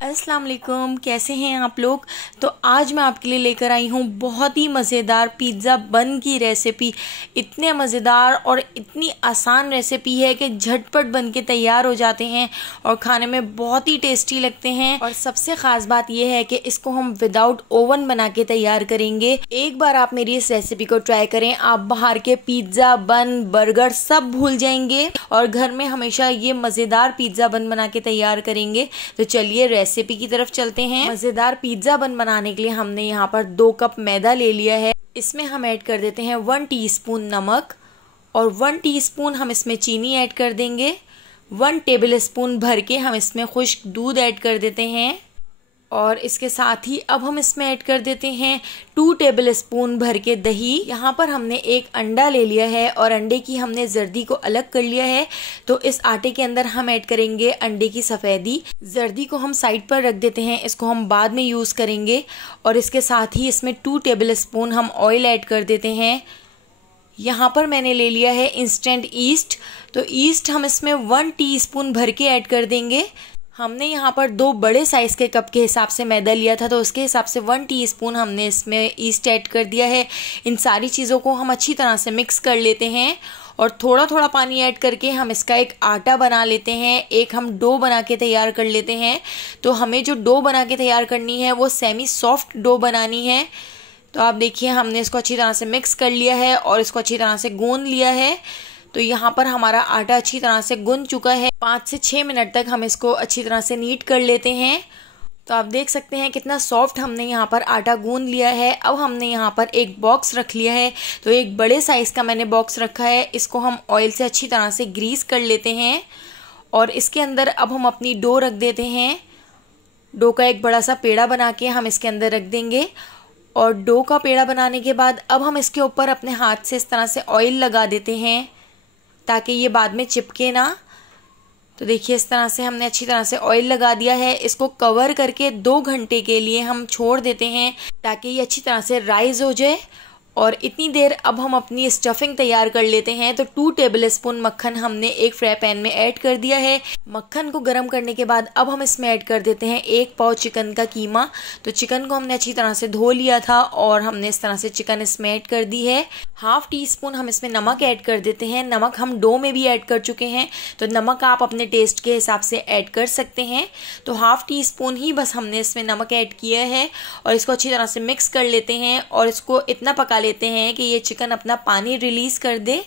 अस्सलाम वालेकुम, कैसे हैं आप लोग। तो आज मैं आपके लिए लेकर आई हूँ बहुत ही मज़ेदार पिज़्ज़ा बन की रेसिपी। इतने मज़ेदार और इतनी आसान रेसिपी है कि झटपट बन के तैयार हो जाते हैं और खाने में बहुत ही टेस्टी लगते हैं। और सबसे ख़ास बात यह है कि इसको हम विदाउट ओवन बना के तैयार करेंगे। एक बार आप मेरी इस रेसिपी को ट्राई करें, आप बाहर के पिज़्ज़ा बन बर्गर सब भूल जाएंगे और घर में हमेशा ये मज़ेदार पिज़्ज़ा बन बना के तैयार करेंगे। तो चलिए रेसिपी की तरफ चलते हैं। मजेदार पिज्जा बन बनाने के लिए हमने यहाँ पर 2 कप मैदा ले लिया है। इसमें हम ऐड कर देते हैं 1 टीस्पून नमक और 1 टीस्पून हम इसमें चीनी ऐड कर देंगे। 1 टेबल स्पून भर के हम इसमें खुश्क दूध ऐड कर देते हैं और इसके साथ ही अब हम इसमें ऐड कर देते हैं 2 टेबल स्पून भर के दही। यहाँ पर हमने एक अंडा ले लिया है और अंडे की हमने जर्दी को अलग कर लिया है। तो इस आटे के अंदर हम ऐड करेंगे अंडे की सफ़ेदी। जर्दी को हम साइड पर रख देते हैं, इसको हम बाद में यूज़ करेंगे। और इसके साथ ही इसमें 2 टेबल स्पून हम ऑयल ऐड कर देते हैं। यहाँ पर मैंने ले लिया है इंस्टेंट ईस्ट। तो ईस्ट हम इसमें 1 टीस्पून भर के ऐड कर देंगे। हमने यहाँ पर 2 बड़े साइज़ के कप के हिसाब से मैदा लिया था, तो उसके हिसाब से 1 टीस्पून हमने इसमें ईस्ट ऐड कर दिया है। इन सारी चीज़ों को हम अच्छी तरह से मिक्स कर लेते हैं और थोड़ा थोड़ा पानी ऐड करके हम इसका एक आटा बना लेते हैं। एक हम डो बना के तैयार कर लेते हैं। तो हमें जो डो बना के तैयार करनी है वो सेमी सॉफ्ट डो बनानी है। तो आप देखिए हमने इसको अच्छी तरह से मिक्स कर लिया है और इसको अच्छी तरह से गूंद लिया है। तो यहाँ पर हमारा आटा अच्छी तरह से गूंद चुका है। 5 से 6 मिनट तक हम इसको अच्छी तरह से नीट कर लेते हैं। तो आप देख सकते हैं कितना सॉफ्ट हमने यहाँ पर आटा गूंद लिया है। अब हमने यहाँ पर एक बॉक्स रख लिया है। तो एक बड़े साइज़ का मैंने बॉक्स रखा है। इसको हम ऑयल से अच्छी तरह से ग्रीस कर लेते हैं और इसके अंदर अब हम अपनी डो रख देते हैं। डो का एक बड़ा सा पेड़ा बना के हम इसके अंदर रख देंगे और डो का पेड़ा बनाने के बाद अब हम इसके ऊपर अपने हाथ से इस तरह से ऑयल लगा देते हैं ताकि ये बाद में चिपके ना। तो देखिए इस तरह से हमने अच्छी तरह से ऑयल लगा दिया है। इसको कवर करके 2 घंटे के लिए हम छोड़ देते हैं ताकि ये अच्छी तरह से राइज हो जाए। और इतनी देर अब हम अपनी स्टफिंग तैयार कर लेते हैं। तो 2 टेबल स्पून मक्खन हमने एक फ्राई पैन में ऐड कर दिया है। मक्खन को गर्म करने के बाद अब हम इसमें ऐड कर देते हैं 1 पाव चिकन का कीमा। तो चिकन को हमने अच्छी तरह से धो लिया था और हमने इस तरह से चिकन इसमें ऐड कर दी है। 1/2 टीस्पून हम इसमें नमक ऐड कर देते हैं। नमक हम डो में भी ऐड कर चुके हैं, तो नमक आप अपने टेस्ट के हिसाब से ऐड कर सकते हैं। तो 1/2 टीस्पून ही बस हमने इसमें नमक ऐड किया है और इसको अच्छी तरह से मिक्स कर लेते हैं और इसको इतना पका लेते हैं कि ये चिकन अपना पानी रिलीज कर दे।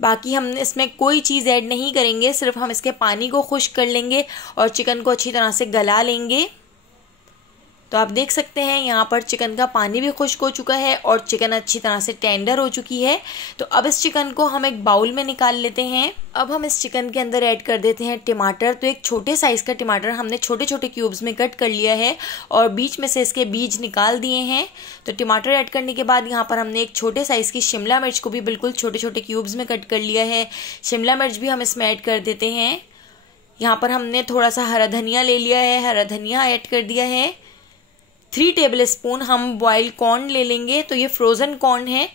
बाकी हम इसमें कोई चीज़ ऐड नहीं करेंगे, सिर्फ हम इसके पानी को खुश्क कर लेंगे और चिकन को अच्छी तरह से गला लेंगे। तो आप देख सकते हैं यहाँ पर चिकन का पानी भी खुश्क हो चुका है और चिकन अच्छी तरह से टेंडर हो चुकी है। तो अब इस चिकन को हम एक बाउल में निकाल लेते हैं। अब हम इस चिकन के अंदर ऐड कर देते हैं टमाटर। तो एक छोटे साइज़ का टमाटर हमने छोटे छोटे क्यूब्स में कट कर लिया है और बीच में से इसके बीज निकाल दिए हैं। तो टमाटर ऐड करने के बाद यहाँ पर हमने एक छोटे साइज़ की शिमला मिर्च को भी बिल्कुल छोटे छोटे क्यूब्स में कट कर लिया है। शिमला मिर्च भी हम इसमें ऐड कर देते हैं। यहाँ पर हमने थोड़ा सा हरा धनिया ले लिया है, हरा धनिया ऐड कर दिया है। 3 टेबल स्पून हम बॉइल्ड कॉर्न ले लेंगे। तो ये फ्रोज़न कॉर्न है।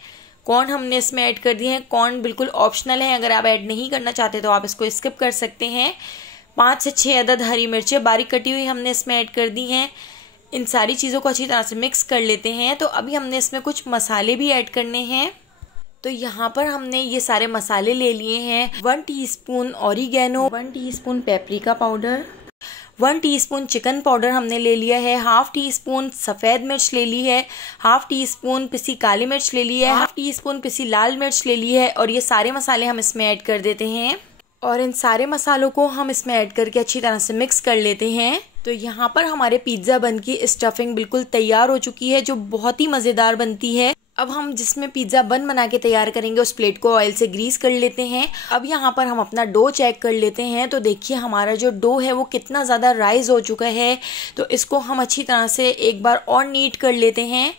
कॉर्न हमने इसमें ऐड कर दिए हैं। कॉर्न बिल्कुल ऑप्शनल है, अगर आप ऐड नहीं करना चाहते तो आप इसको स्किप कर सकते हैं। 5 से 6 अदद हरी मिर्चें बारीक कटी हुई हमने इसमें ऐड कर दी हैं। इन सारी चीज़ों को अच्छी तरह से मिक्स कर लेते हैं। तो अभी हमने इसमें कुछ मसाले भी ऐड करने हैं। तो यहाँ पर हमने ये सारे मसाले ले लिए हैं। 1 teaspoon oregano, 1 teaspoon paprika powder, 1 teaspoon chicken powder हमने ले लिया है, 1/2 टीस्पून सफ़ेद मिर्च ले ली है, 1/2 टीस्पून पिसी काली मिर्च ले ली है, 1/2 टीस्पून पिसी लाल मिर्च ले ली है। और ये सारे मसाले हम इसमें ऐड कर देते हैं और इन सारे मसालों को हम इसमें ऐड करके अच्छी तरह से मिक्स कर लेते हैं। तो यहाँ पर हमारे पिज़्ज़ा बन की स्टफिंग बिल्कुल तैयार हो चुकी है, जो बहुत ही मज़ेदार बनती है। अब हम जिसमें पिज़्ज़ा बन बना के तैयार करेंगे उस प्लेट को ऑयल से ग्रीस कर लेते हैं। अब यहाँ पर हम अपना डो चेक कर लेते हैं। तो देखिए हमारा जो डो है वो कितना ज़्यादा राइज हो चुका है। तो इसको हम अच्छी तरह से एक बार और नीट कर लेते हैं।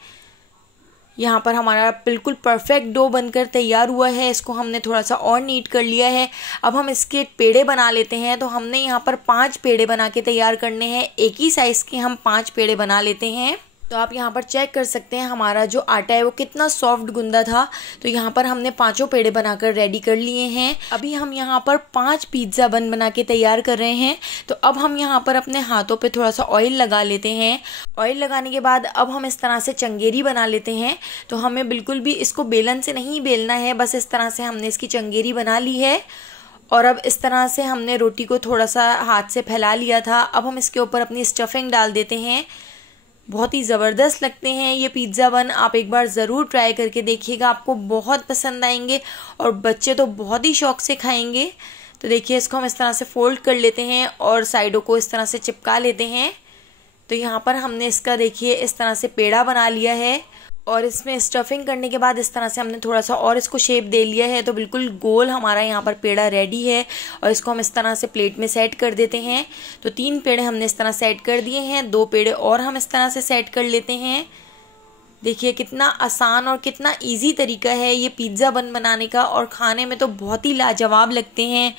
यहाँ पर हमारा बिल्कुल परफेक्ट डो बनकर तैयार हुआ है। इसको हमने थोड़ा सा और नीट कर लिया है। अब हम इसके पेड़े बना लेते हैं। तो हमने यहाँ पर 5 पेड़े बना के तैयार करने हैं। एक ही साइज़ के हम 5 पेड़े बना लेते हैं। तो आप यहाँ पर चेक कर सकते हैं हमारा जो आटा है वो कितना सॉफ्ट गूंदा था। तो यहाँ पर हमने 5 पेड़े बनाकर रेडी कर लिए हैं। अभी हम यहाँ पर 5 पिज्ज़ा बन बना के तैयार कर रहे हैं। तो अब हम यहाँ पर अपने हाथों पे थोड़ा सा ऑयल लगा लेते हैं। ऑयल लगाने के बाद अब हम इस तरह से चंगेरी बना लेते हैं। तो हमें बिल्कुल भी इसको बेलन से नहीं बेलना है, बस इस तरह से हमने इसकी चंगेरी बना ली है। और अब इस तरह से हमने रोटी को थोड़ा सा हाथ से फैला लिया था। अब हम इसके ऊपर अपनी स्टफिंग डाल देते हैं। बहुत ही ज़बरदस्त लगते हैं ये पिज़्ज़ा बन, आप एक बार ज़रूर ट्राई करके देखिएगा, आपको बहुत पसंद आएंगे और बच्चे तो बहुत ही शौक से खाएंगे। तो देखिए इसको हम इस तरह से फोल्ड कर लेते हैं और साइडों को इस तरह से चिपका लेते हैं। तो यहाँ पर हमने इसका देखिए इस तरह से पेड़ा बना लिया है और इसमें स्टफिंग करने के बाद इस तरह से हमने थोड़ा सा और इसको शेप दे लिया है। तो बिल्कुल गोल हमारा यहाँ पर पेड़ा रेडी है और इसको हम इस तरह से प्लेट में सेट कर देते हैं। तो 3 पेड़े हमने इस तरह सेट कर दिए हैं, 2 पेड़े और हम इस तरह से सेट कर लेते हैं। देखिए कितना आसान और कितना इजी तरीका है ये पिज़्ज़ा बन बनाने का और खाने में तो बहुत ही लाजवाब लगते हैं।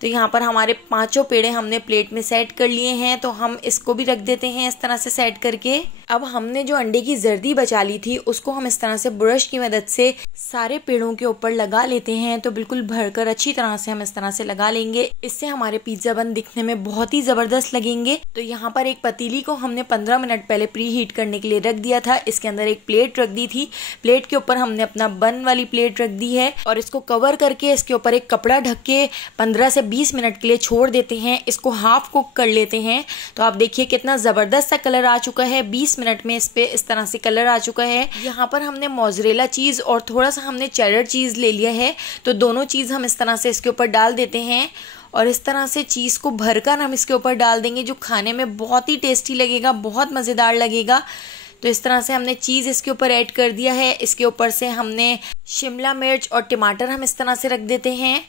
तो यहाँ पर हमारे 5 पेड़े हमने प्लेट में सेट कर लिए हैं। तो हम इसको भी रख देते हैं इस तरह से सेट करके। अब हमने जो अंडे की जर्दी बचा ली थी उसको हम इस तरह से ब्रश की मदद से सारे पेड़ों के ऊपर लगा लेते हैं। तो बिल्कुल भरकर अच्छी तरह से हम इस तरह से लगा लेंगे, इससे हमारे पिज़्ज़ा बन दिखने में बहुत ही ज़बरदस्त लगेंगे। तो यहाँ पर एक पतीली को हमने 15 मिनट पहले प्री हीट करने के लिए रख दिया था। इसके अंदर एक प्लेट रख दी थी, प्लेट के ऊपर हमने अपना बन वाली प्लेट रख दी है और इसको कवर करके इसके ऊपर एक कपड़ा ढक के 15 से 20 मिनट के लिए छोड़ देते हैं। इसको हाफ कुक कर लेते हैं। तो आप देखिए कितना ज़बरदस्त सा कलर आ चुका है, 20 मिनट में इस पे इस तरह से कलर आ चुका है। यहाँ पर हमने मोज़रेला चीज़ और थोड़ा सा हमने चेडर चीज़ ले लिया है। तो दोनों चीज़ हम इस तरह से इसके ऊपर डाल देते हैं और इस तरह से चीज़ को भरकर हम इसके ऊपर डाल देंगे, जो खाने में बहुत ही टेस्टी लगेगा, बहुत मज़ेदार लगेगा। तो इस तरह से हमने चीज़ इसके ऊपर ऐड कर दिया है। इसके ऊपर से हमने शिमला मिर्च और टमाटर हम इस तरह से रख देते हैं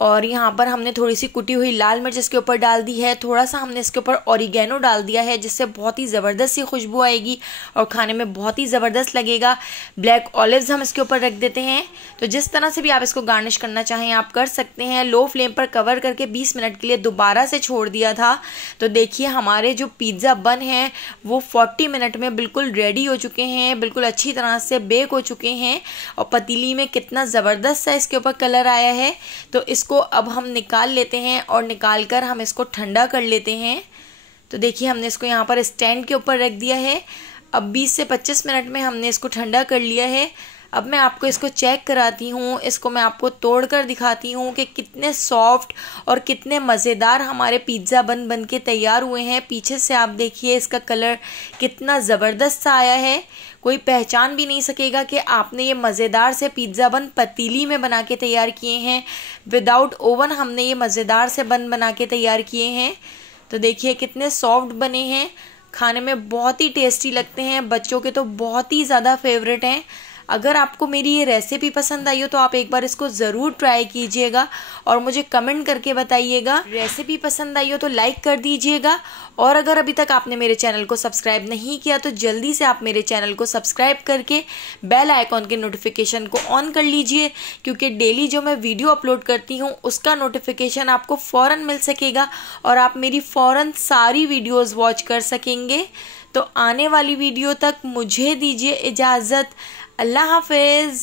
और यहाँ पर हमने थोड़ी सी कुटी हुई लाल मिर्च इसके ऊपर डाल दी है। थोड़ा सा हमने इसके ऊपर ऑरिगेनो डाल दिया है, जिससे बहुत ही ज़बरदस्त सी खुशबू आएगी और खाने में बहुत ही ज़बरदस्त लगेगा। ब्लैक ऑलिव्स हम इसके ऊपर रख देते हैं। तो जिस तरह से भी आप इसको गार्निश करना चाहें आप कर सकते हैं। लो फ्लेम पर कवर करके 20 मिनट के लिए दोबारा से छोड़ दिया था। तो देखिए हमारे जो पिज़्ज़ा बन हैं वो 40 मिनट में बिल्कुल रेडी हो चुके हैं, बिल्कुल अच्छी तरह से बेक हो चुके हैं और पतीली में कितना ज़बरदस्त सा इसके ऊपर कलर आया है। तो इसको अब हम निकाल लेते हैं और निकाल कर हम इसको ठंडा कर लेते हैं। तो देखिए हमने इसको यहाँ पर स्टैंड के ऊपर रख दिया है। अब 20 से 25 मिनट में हमने इसको ठंडा कर लिया है। अब मैं आपको इसको चेक कराती हूँ, इसको मैं आपको तोड़ कर दिखाती हूँ कि कितने सॉफ्ट और कितने मज़ेदार हमारे पिज़्ज़ा बन के तैयार हुए हैं। पीछे से आप देखिए इसका कलर कितना ज़बरदस्त सा आया है, कोई पहचान भी नहीं सकेगा कि आपने ये मज़ेदार से पिज़्ज़ा बन पतीली में बना के तैयार किए हैं। विदाउट ओवन हमने ये मज़ेदार से बन बना के तैयार किए हैं। तो देखिए कितने सॉफ्ट बने हैं, खाने में बहुत ही टेस्टी लगते हैं, बच्चों के तो बहुत ही ज़्यादा फेवरेट हैं। अगर आपको मेरी ये रेसिपी पसंद आई हो तो आप एक बार इसको ज़रूर ट्राई कीजिएगा और मुझे कमेंट करके बताइएगा। रेसिपी पसंद आई हो तो लाइक कर दीजिएगा और अगर अभी तक आपने मेरे चैनल को सब्सक्राइब नहीं किया तो जल्दी से आप मेरे चैनल को सब्सक्राइब करके बेल आइकॉन के नोटिफिकेशन को ऑन कर लीजिए, क्योंकि डेली जो मैं वीडियो अपलोड करती हूँ उसका नोटिफिकेशन आपको फ़ौरन मिल सकेगा और आप मेरी फ़ौरन सारी वीडियोज़ वॉच कर सकेंगे। तो आने वाली वीडियो तक मुझे दीजिए इजाज़त। अल्लाह हाफिज़।